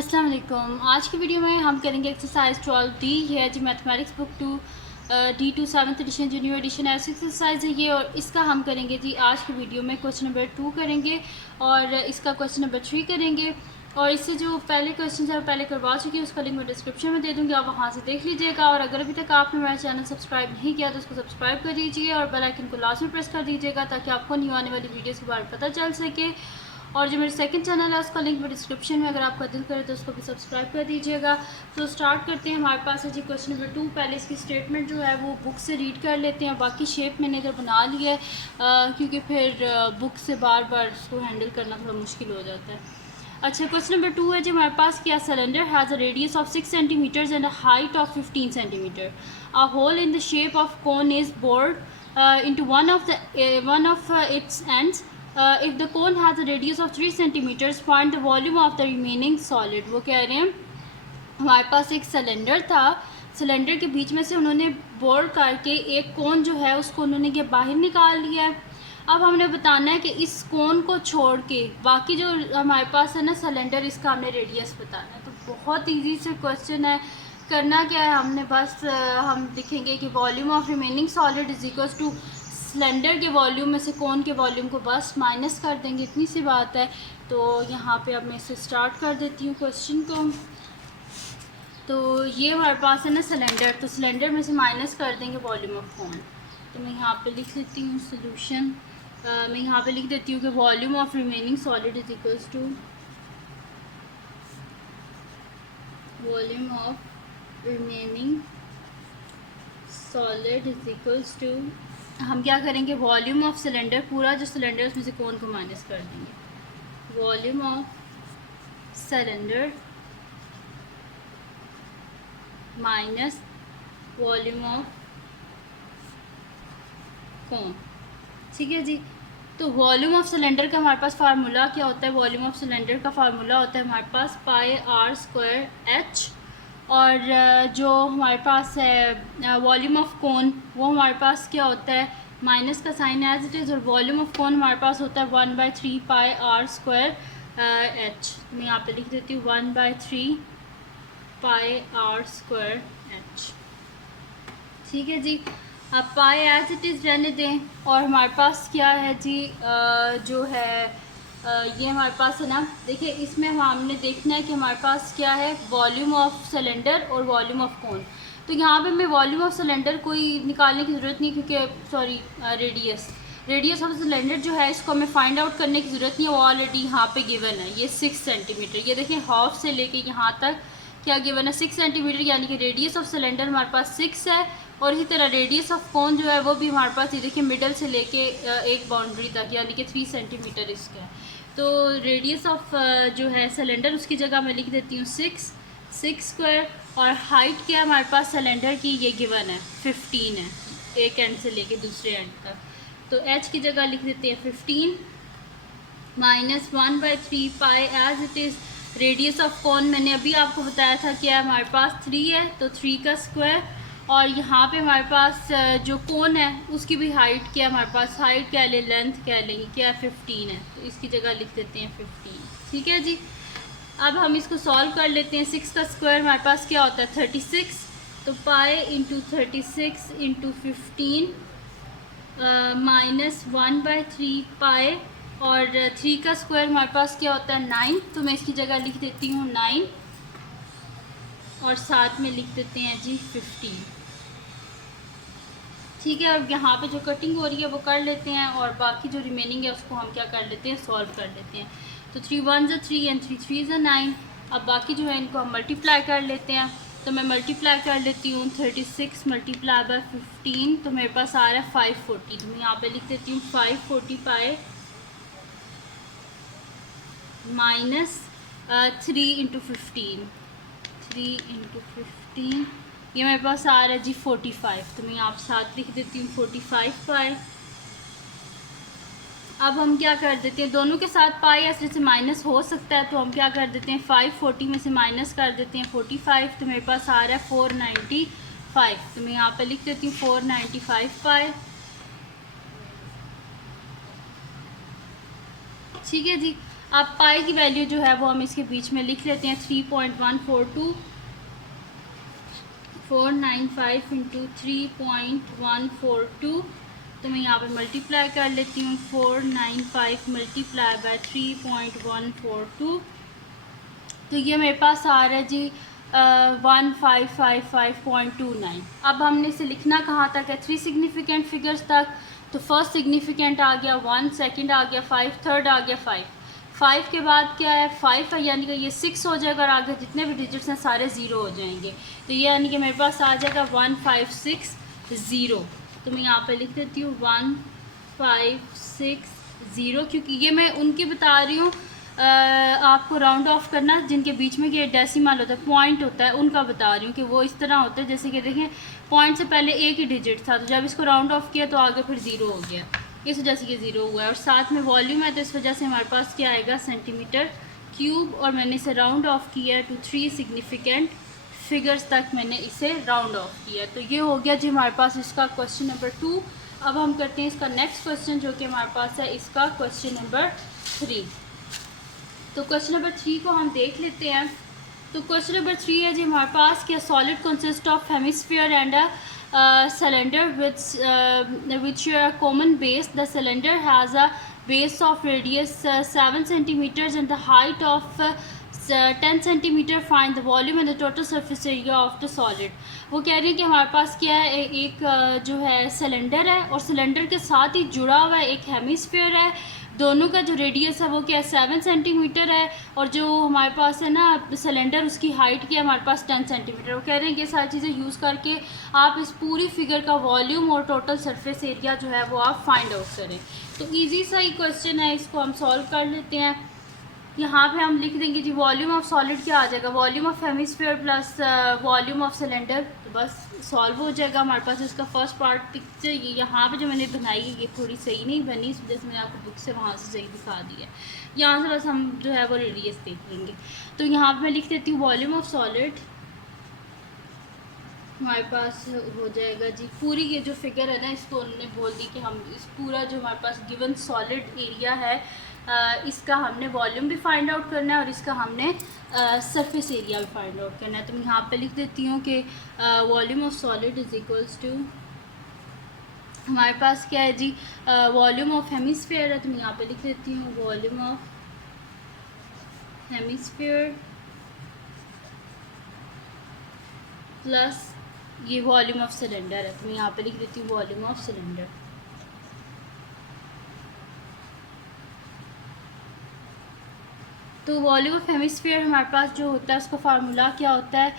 अस्सलाम वालेकुम। आज की वीडियो में हम करेंगे एक्सरसाइज 12 डी है जी mathematics book two D2 7th edition junior edition ऐसी एक्सरसाइज है ये, और इसका हम करेंगे जी आज की वीडियो में क्वेश्चन नंबर 2 करेंगे और इसका क्वेश्चन नंबर 3 करेंगे। और इससे जो पहले क्वेश्चन है वो पहले करवा चुकी है, उसका लिंक मैं डिस्क्रिप्शन में दे दूँगी, आप वहाँ से देख लीजिएगा। और अगर अभी तक आपने मेरा चैनल सब्सक्राइब नहीं किया तो उसको सब्सक्राइब कर लीजिए और बेल आइकन को लास्ट में प्रेस कर दीजिएगा ताकि आपको न्यू आने वाली वीडियोज़ के बारे में पता चल सके। और जो मेरे सेकंड चैनल है उसका लिंक मैं डिस्क्रिप्शन में, अगर आपका दिल करे तो उसको भी सब्सक्राइब कर दीजिएगा। तो स्टार्ट करते हैं। हमारे पास है जी क्वेश्चन नंबर 2। पहले इसकी स्टेटमेंट जो है वो बुक से रीड कर लेते हैं, बाकी शेप मैंने इधर बना लिया है क्योंकि फिर बुक से बार बार उसको हैंडल करना थोड़ा मुश्किल हो जाता है। अच्छा, क्वेश्चन नंबर 2 है जी हमारे पास, क्या cylinder has a radius of 6 centimetres and a height of 15 centimetre. A hole in the shape of cone is bored into one of its ends. If the cone has a radius of 3 centimeters, find the volume of the remaining solid। वो कह रहे हैं हमारे पास एक cylinder था, cylinder के बीच में से उन्होंने बोर करके एक कोन जो है उसको उन्होंने ये बाहर निकाल लिया है। अब हमने बताना है कि इस कोन को छोड़ के बाकी जो हमारे पास है ना सिलेंडर, इसका हमने रेडियस बताना है। तो बहुत इजी से क्वेश्चन है। करना क्या है, हमने बस हम लिखेंगे कि volume of remaining solid is equals two cylinder के वॉल्यूम में से कोन के वॉल्यूम को बस माइनस कर देंगे, इतनी सी बात है। तो यहाँ पे अब मैं इसे स्टार्ट कर देती हूँ क्वेश्चन को। तो ये हमारे पास है ना सिलेंडर, तो सिलेंडर में से माइनस कर देंगे वॉल्यूम ऑफ कोन। तो मैं यहाँ पे लिख लेती हूँ सोल्यूशन। मैं यहाँ पे लिख देती हूँ कि volume of remaining solid is equals to volume of remaining solid is equals to, हम क्या करेंगे, वॉल्यूम ऑफ सिलेंडर पूरा जो सिलेंडर उसमें से कोन को माइनस कर देंगे। Volume of cylinder minus volume of cone, ठीक है जी। तो वॉल्यूम ऑफ सिलेंडर का हमारे पास फार्मूला क्या होता है, वॉल्यूम ऑफ सिलेंडर का फार्मूला होता है हमारे पास पाई आर स्क्वायर एच। और जो हमारे पास है वॉल्यूम ऑफ कोन, वो हमारे पास क्या होता है, माइनस का साइन एज इट इज़। और वॉल्यूम ऑफ कोन हमारे पास होता है 1/3 पाई आर स्क्वायर एच। मैं यहाँ पे लिख देती हूँ 1/3 पाई आर स्क्वायर एच, ठीक है जी। अब पाई एज इट इज़ रहने दें। और हमारे पास क्या है जी, जो है ये हमारे पास है ना, देखिए इसमें हमने देखना है कि हमारे पास क्या है, वॉल्यूम ऑफ सिलेंडर और वॉल्यूम ऑफ कोन। तो यहाँ पे मैं वॉल्यूम ऑफ सिलेंडर कोई निकालने की ज़रूरत नहीं, क्योंकि सॉरी रेडियस ऑफ सिलेंडर जो है इसको हमें फाइंड आउट करने की ज़रूरत नहीं है, वो ऑलरेडी यहाँ पे गिवन है। ये 6 सेंटीमीटर, ये देखें हाफ से लेके यहाँ तक क्या गिवन है, 6 सेंटीमीटर, यानी कि रेडियस ऑफ सिलेंडर हमारे पास 6 है। और इसी तरह रेडियस ऑफ कोन जो है वो भी हमारे पास, ये देखिए मिडल से लेके एक बाउंड्री तक, यानी कि 3 सेंटीमीटर इसका है। तो रेडियस ऑफ जो है सिलेंडर, उसकी जगह मैं लिख देती हूँ 6 स्क्वायर। और हाइट क्या है हमारे पास सिलेंडर की, ये गिवन है 15 है, एक एंड से लेके दूसरे एंड तक। तो एच की जगह लिख देते हैं 15 minus 1/3 pi as it is. Radius of cone मैंने अभी आपको बताया था क्या हमारे पास 3 है, तो 3 का स्क्वायर। और यहाँ पे हमारे पास जो कोन है उसकी भी हाइट क्या है, हमारे पास हाइट क्या ले, लेंथ क्या लेंगे, क्या 15 है, तो इसकी जगह लिख देते हैं 15, ठीक है जी। अब हम इसको सॉल्व कर लेते हैं। 6 का स्क्वायर हमारे पास क्या होता है 36, तो पाई इंटू 36 इंटू 15 माइनस 1/3 पाई। और 3 का स्क्वायर हमारे पास क्या होता है 9, तो मैं इसकी जगह लिख देती हूँ 9 और साथ में लिख देते हैं जी 15, ठीक है। अब यहाँ पे जो कटिंग हो रही है वो कर लेते हैं और बाकी जो रिमेनिंग है उसको हम क्या कर लेते हैं, सॉल्व कर लेते हैं। तो 3 1 3 एंड 3 3 9। अब बाकी जो है इनको हम मल्टीप्लाई कर लेते हैं। तो मैं मल्टीप्लाई कर लेती हूँ 36 मल्टीप्लाई बाय 15, तो मेरे पास आ रहा है 540। तो मैं यहाँ पे लिख देती हूँ 540 पाई माइनस 3 इंटू 15, 3 इंटू 15, ये मेरे पास आ रहा है जी 45। तो मैं यहाँ पे साथ लिख देती हूँ 45 पाई। अब हम क्या कर देते हैं, दोनों के साथ पाई ऐसे से माइनस हो सकता है, तो हम क्या कर देते हैं 540 में से माइनस कर देते हैं 45, तो मेरे पास आ रहा है 495। तो मैं यहाँ पे लिख देती हूँ 495 पाई, ठीक है जी। अब पाई की वैल्यू जो है वो हम इसके बीच में लिख लेते हैं 3.142 495 इंटू 3.142। तो मैं यहाँ पे मल्टीप्लाई कर लेती हूँ 495 मल्टीप्लाई बाय 3.142। तो ये मेरे पास आ रहा है जी 1555.29। अब हमने इसे लिखना कहाँ तक है, 3 सिग्निफिकेंट फिगर्स तक। तो फर्स्ट सिग्निफिकेंट आ गया 1, सेकंड आ गया 5, थर्ड आ गया 5। 5 के बाद क्या है 5 है, यानी कि ये 6 हो जाएगा और आगे जितने भी डिजिट्स हैं सारे ज़ीरो हो जाएंगे। तो ये यानी कि मेरे पास आ जाएगा 1560। तो मैं यहाँ पे लिख देती हूँ 1560, क्योंकि ये मैं उनकी बता रही हूँ आपको राउंड ऑफ करना जिनके बीच में ये डेसिमल होता है, पॉइंट होता है, उनका बता रही हूँ कि वो इस तरह होता है जैसे कि देखें पॉइंट से पहले एक ही डिजिट था, तो जब इसको राउंड ऑफ किया तो आगे फिर ज़ीरो हो गया, इस वजह से ये ज़ीरो हुआ है। और साथ में वॉल्यूम है तो इस वजह से हमारे पास क्या आएगा सेंटीमीटर क्यूब। और मैंने इसे राउंड ऑफ किया है टू 3 सिग्निफिकेंट फिगर्स तक मैंने इसे राउंड ऑफ किया। तो ये हो गया जी हमारे पास इसका क्वेश्चन नंबर 2। अब हम करते हैं इसका नेक्स्ट क्वेश्चन जो कि हमारे पास है इसका क्वेश्चन नंबर 3। तो क्वेश्चन नंबर 3 को हम देख लेते हैं। तो क्वेश्चन नंबर 3 है जी हमारे पास कि solid consist of hemisphere and a cylinder which common base. The cylinder has a base of radius 7 centimeters and the height of 10 centimeter. Find the volume and the total surface area of the solid. वो कह रही है कि हमारे पास क्या है, एक जो है सिलेंडर है और सिलेंडर के साथ ही जुड़ा हुआ है एक हेमिस्फीयर है। दोनों का जो रेडियस है वो क्या है 7 सेंटीमीटर है और जो हमारे पास है ना सिलेंडर उसकी हाइट की है हमारे पास 10 सेंटीमीटर। वो कह रहे हैं कि ये सारी चीज़ें यूज़ करके आप इस पूरी फिगर का वॉल्यूम और टोटल सरफेस एरिया जो है वो आप फाइंड आउट करें। तो इजी सा ही क्वेश्चन है, इसको हम सॉल्व कर लेते हैं। यहाँ पे हम लिख देंगे जी वॉल्यूम ऑफ सॉलिड क्या आ जाएगा, volume of hemisphere plus volume of cylinder. तो बस सॉल्व हो जाएगा हमारे पास इसका फर्स्ट पार्ट। पिक्चर यहाँ पे जो मैंने बनाई है ये थोड़ी सही नहीं बनी, इस वजह से मैंने आपको बुक से वहाँ से सही दिखा दी है। यहाँ से बस हम जो है वो रेडियस देख लेंगे। तो यहाँ पे मैं लिख देती हूँ वॉल्यूम ऑफ सॉलिड हमारे पास हो जाएगा जी पूरी ये जो फिगर है ना इसको उन्होंने बोल दी कि हम इस पूरा जो हमारे पास गिवन सॉलिड एरिया है इसका हमने वॉल्यूम भी फाइंड आउट करना है और इसका हमने सरफेस एरिया भी फाइंड आउट करना है। तो मैं यहाँ पे लिख देती हूँ कि volume of solid is equals to हमारे पास क्या है जी वॉल्यूम ऑफ हेमिस्फीयर है। तो मैं यहाँ पे लिख देती हूँ वॉल्यूम ऑफ हेमिस्फीयर प्लस ये वॉल्यूम ऑफ सिलेंडर है। तो मैं यहाँ पे लिख देती हूँ वॉल्यूम ऑफ सिलेंडर। तो वॉल्यूम ऑफ हेमिस्फीयर हमारे पास जो होता है उसका फार्मूला क्या होता है,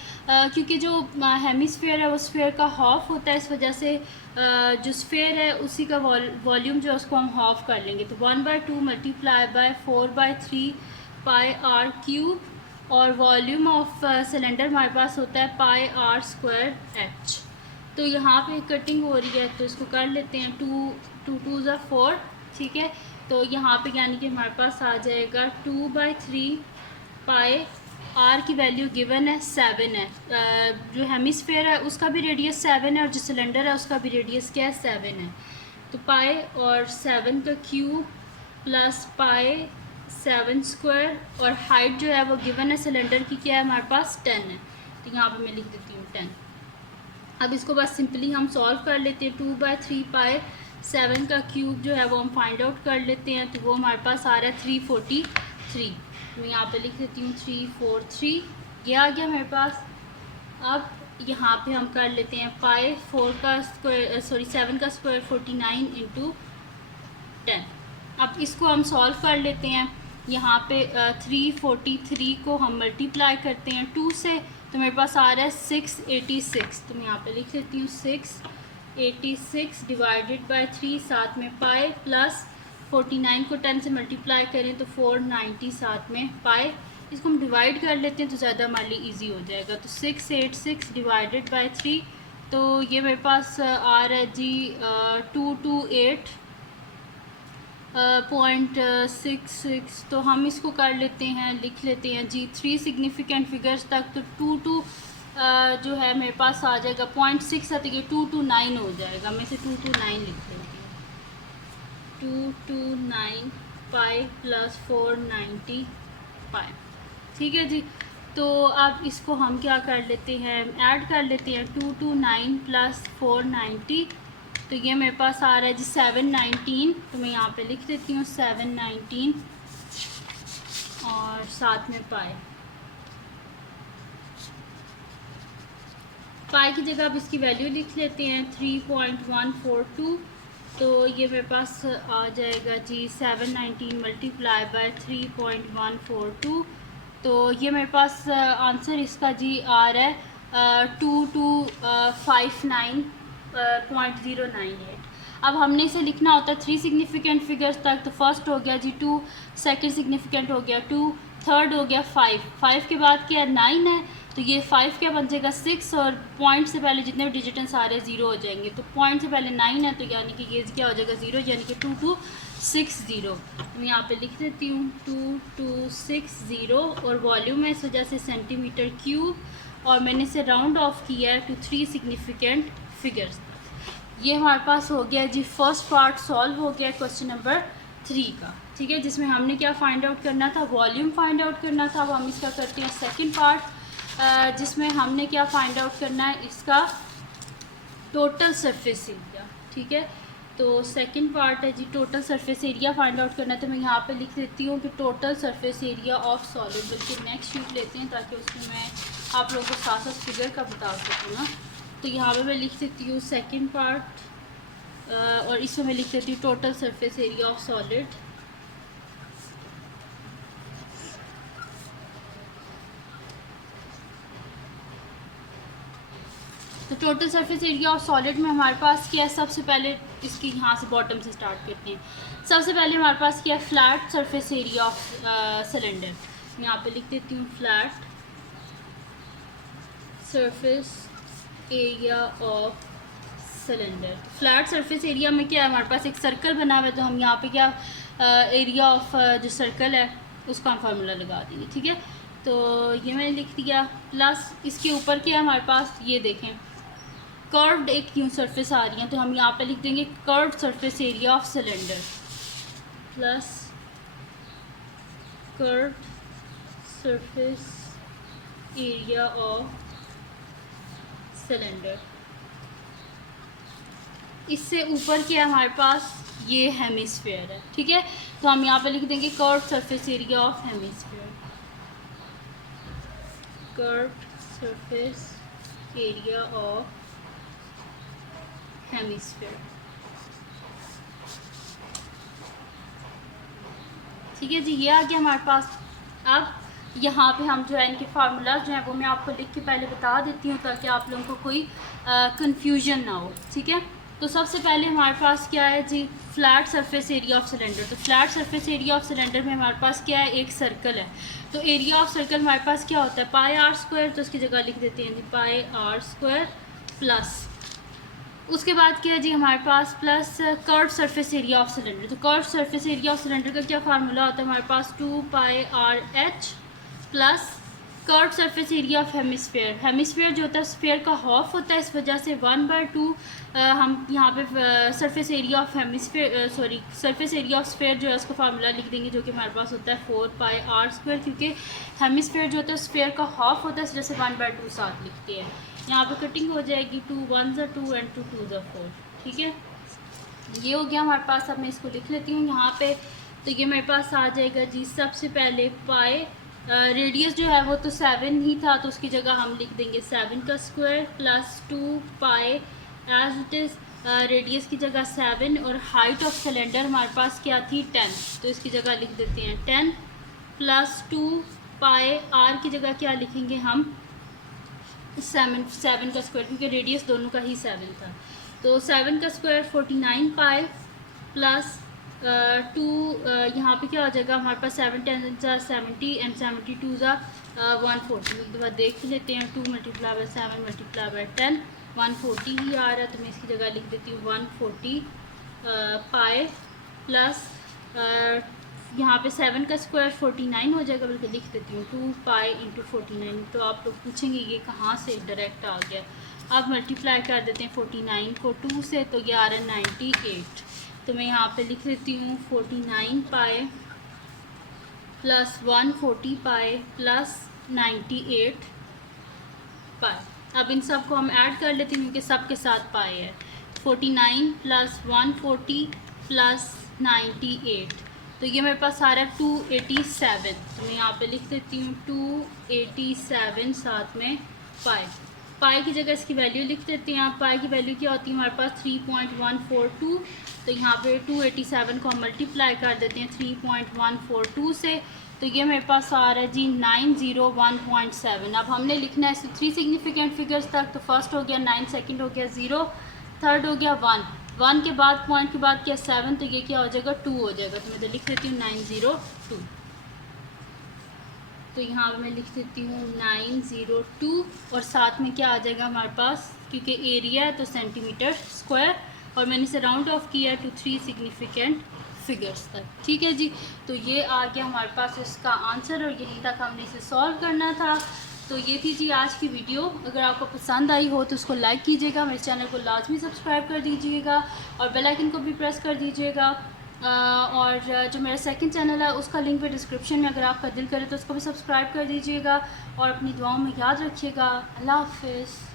क्योंकि जो हेमिस्फीयर है वो स्फीयर का हाफ होता है, इस वजह से जो स्फीयर है उसी का वॉल्यूम जो है उसको हम हाफ कर लेंगे। तो 1/2 multiply by 4/3 pi r cube और वॉल्यूम ऑफ सिलेंडर हमारे पास होता है पाई आर स्क्वायर एच। तो यहाँ पे कटिंग हो रही है तो इसको कर लेते हैं 2 2 ज़ा 4, ठीक है। तो यहाँ पे यानी कि हमारे पास आ जाएगा 2/3 पाई आर की वैल्यू गिवन है 7 है। जो हेमिस्फीयर है उसका भी रेडियस 7 है और जो सिलेंडर है उसका भी रेडियस क्या है 7 है। तो पाई और 7 का क्यूब प्लस पाई 7 स्क्वायर और हाइट जो है वो गिवन है सिलेंडर की क्या है हमारे पास 10 है। तो यहाँ पे मैं लिख देती हूँ 10। अब इसको बस सिंपली हम सॉल्व कर लेते हैं। 2/3 पाई 7 का क्यूब जो है वो हम फाइंड आउट कर लेते हैं। तो वो हमारे पास आ रहा है 343। मैं यहाँ पे लिख देती हूँ 343, ये आ गया मेरे पास। अब यहाँ पे हम कर लेते हैं पाई 4 का स्क्वायर 7 का स्क्वायर 49 इंटू 10। अब इसको हम सॉल्व कर लेते हैं। यहाँ पे 343 को हम मल्टीप्लाई करते हैं 2 से, तो मेरे पास आ रहा है 686। तो मैं यहाँ पे लिख देती हूँ 686 डिवाइडेड बाय 3, साथ में पाई प्लस 49 को 10 से मल्टीप्लाई करें तो 490, साथ में पाई। इसको हम डिवाइड कर लेते हैं तो ज़्यादा हमारे लिए ईजी हो जाएगा। तो 686 डिवाइडेड बाय 3, तो ये मेरे पास आ रहा है जी 228.66। तो हम इसको कर लेते हैं, लिख लेते हैं जी 3 सिग्निफिकेंट फिगर्स तक। तो 22 जो है मेरे पास आ जाएगा 0.6 है तो ये 229 हो जाएगा। मैं इसे 229 लिख देती हूँ 229 पाई प्लस 490 पाई। ठीक है जी। तो अब इसको हम क्या कर लेते हैं, ऐड कर लेते हैं। 229 प्लस 490, तो ये मेरे पास आ रहा है जी 719। तो मैं यहाँ पे लिख देती हूँ 719 और साथ में पाई की जगह अब इसकी वैल्यू लिख लेते हैं 3.142। तो ये मेरे पास आ जाएगा जी 719 मल्टीप्लाई बाय 3.142। तो ये मेरे पास आंसर इसका जी आ रहा है 2259.098। अब हमने इसे लिखना होता है 3 सिग्निफिकेंट फिगर्स तक। तो फर्स्ट हो गया जी 2, सेकंड सिग्निफिकेंट हो गया 2, थर्ड हो गया 5 के बाद क्या 9 है, तो ये 5 क्या बन जाएगा 6, और पॉइंट से पहले जितने भी डिजिट सारे 0 हो जाएंगे। तो पॉइंट से पहले 9 है, तो यानी कि ये क्या हो जाएगा 0, यानी कि 2260। मैं यहाँ पे लिख देती हूँ 2260, और वॉल्यूम है इस वजह से सेंटीमीटर क्यूब, और मैंने इसे राउंड ऑफ किया है टू 3 सिग्निफिकेंट फिगर्स। ये हमारे पास हो गया जी फर्स्ट पार्ट सॉल्व हो गया क्वेश्चन नंबर 3 का। ठीक है, जिसमें हमने क्या फाइंड आउट करना था, वॉल्यूम फाइंड आउट करना था। अब हम इसका करते हैं सेकंड पार्ट, जिसमें हमने क्या फाइंड आउट करना है, इसका टोटल सरफेस एरिया। ठीक है, तो सेकंड पार्ट है जी total surface area find out करना है। तो मैं यहाँ पे लिख देती हूँ कि total surface area of solid, बल्कि नेक्स्ट शीट लेते हैं ताकि उसमें मैं आप लोगों को साथ साथ फिगर का बता सकूँ ना। तो यहाँ पे मैं लिख देती हूँ सेकंड पार्ट, और इसमें मैं लिख देती हूँ total surface area of solid. तो total surface area of solid में हमारे पास क्या है, सबसे पहले इसकी यहाँ से बॉटम से स्टार्ट करते हैं। सबसे पहले हमारे पास क्या है, flat surface area of cylinder. मैं यहाँ पे लिख देती हूँ flat surface area of cylinder. Flat surface area में क्या है, हमारे पास एक सर्कल बना हुआ है, तो हम यहाँ पे क्या एरिया ऑफ जो सर्कल है उसका हम फार्मूला लगा देंगे। ठीक है, तो ये मैंने लिख दिया, प्लस इसके ऊपर क्या है हमारे पास, ये देखें कर्व्ड एक यूँ सरफेस आ रही है, तो हम यहाँ पे लिख देंगे curved surface area of cylinder plus curved surface area of cylinder. इससे ऊपर क्या है हमारे पास, ये हेमिस्फीयर है। ठीक है, तो हम यहाँ पे लिख देंगे curved surface area of hemisphere, curved surface area of hemisphere. ठीक है जी, ये आ गया हमारे पास। अब यहाँ पे हम जो है इनके फार्मूला जो है वो मैं आपको लिख के पहले बता देती हूँ ताकि आप लोगों को कोई कन्फ्यूजन ना हो। ठीक है, तो सबसे पहले हमारे पास क्या है जी, flat surface area of cylinder. तो flat surface area of cylinder में हमारे पास क्या है, एक सर्कल है। तो एरिया ऑफ सर्कल हमारे पास क्या होता है, पाई आर स्क्वायर। तो उसकी जगह लिख देते हैं जी पाई आर स्क्वायर, प्लस उसके बाद क्या है जी हमारे पास plus curve surface area of cylinder. तो curve surface area of cylinder का क्या फार्मूला होता है हमारे पास, 2 pi r h plus curve surface area of hemisphere. Hemisphere जो होता है स्फीयर का हाफ होता है, इस वजह से 1/2 हम यहाँ पे surface area of hemisphere surface area of sphere जो है उसका फार्मूला लिख देंगे, जो कि हमारे पास होता है 4 पाई आर स्क्वायर, क्योंकि हेमिस्फीयर जो होता है स्फीयर का हाफ होता है, इस वजह से 1/2 साथ लिखते हैं। यहाँ पे कटिंग हो जाएगी, 2 1 ज़ा 2 एंड 2 2 ज़ा 4। ठीक है, ये हो गया हमारे पास। अब मैं इसको लिख लेती हूँ यहाँ पे। तो ये मेरे पास आ जाएगा जी, सबसे पहले पाई रेडियस जो है वो तो 7 ही था, तो उसकी जगह हम लिख देंगे 7 का square plus 2 pi as it is radius की जगह 7, और हाइट ऑफ सिलेंडर हमारे पास क्या थी 10, तो इसकी जगह लिख देते हैं 10 प्लस 2 पाई आर की जगह क्या लिखेंगे हम 7 का स्क्वायर, क्योंकि रेडियस दोनों का ही 7 था। तो 7 का स्क्वायर 49 पाई प्लस 2 यहाँ पे क्या हो जाएगा हमारे पास 7 10 ज़ा 70 एंड 72 ज़ा 140। एक दफ़ा देख लेते हैं, 2 मल्टीप्लाई बाई 7 मल्टीप्लाई बाई 10 140 ही आ रहा है, तो मैं इसकी जगह लिख देती हूँ 140 पाई प्लस यहाँ पे 7 का स्क्वायर 49 हो जाएगा, बल्कि लिख देती हूँ 2 पाई इंटू 49। तो आप लोग पूछेंगे ये कहाँ से डायरेक्ट आ गया। अब मल्टीप्लाई कर देते हैं 49 को 2 से, तो ये आ रहा है 98। तो मैं यहाँ पे लिख देती हूँ 49 पाए प्लस 140 पाए प्लस 98 पाए। अब इन सब को हम ऐड कर लेते हैं क्योंकि सब के साथ पाए है। 49 प्लस 140 प्लस 98, तो ये मेरे पास आ रहा है 287। तो मैं यहाँ पे लिख देती हूँ 287 साथ में पाए। पाए की जगह इसकी वैल्यू लिख देते हैं। पाए की वैल्यू क्या होती है हमारे पास 3.142। तो यहाँ पे 287 को हम मल्टीप्लाई कर देते हैं 3.142 से, तो ये मेरे पास आ रहा है जी 901.7। अब हमने लिखना है 3 सिग्निफिकेंट फिगर्स तक। तो फर्स्ट हो गया 9, सेकंड हो गया 0, थर्ड हो गया 1 के बाद पॉइंट के बाद क्या 7, तो ये क्या हो जाएगा 2 हो जाएगा। तो मैं तो लिख देती हूँ 902। तो यहाँ पे मैं लिख देती हूँ 902 और साथ में क्या आ जाएगा हमारे पास, क्योंकि एरिया है तो सेंटीमीटर स्क्वायर, और मैंने इसे राउंड ऑफ किया टू 3 सिग्निफिकेंट फिगर्स तक। ठीक है जी, तो ये आ गया हमारे पास इसका आंसर और यहीं तक हमने इसे सॉल्व करना था। तो ये थी जी आज की वीडियो। अगर आपको पसंद आई हो तो उसको लाइक कीजिएगा, मेरे चैनल को लाजमी सब्सक्राइब कर दीजिएगा और बेल आइकन को भी प्रेस कर दीजिएगा। और जो मेरा सेकंड चैनल है उसका लिंक भी डिस्क्रिप्शन में, अगर आपका दिल करे तो उसको भी सब्सक्राइब कर दीजिएगा और अपनी दुआओं में याद रखिएगा। अल्लाह हाफ़िज़।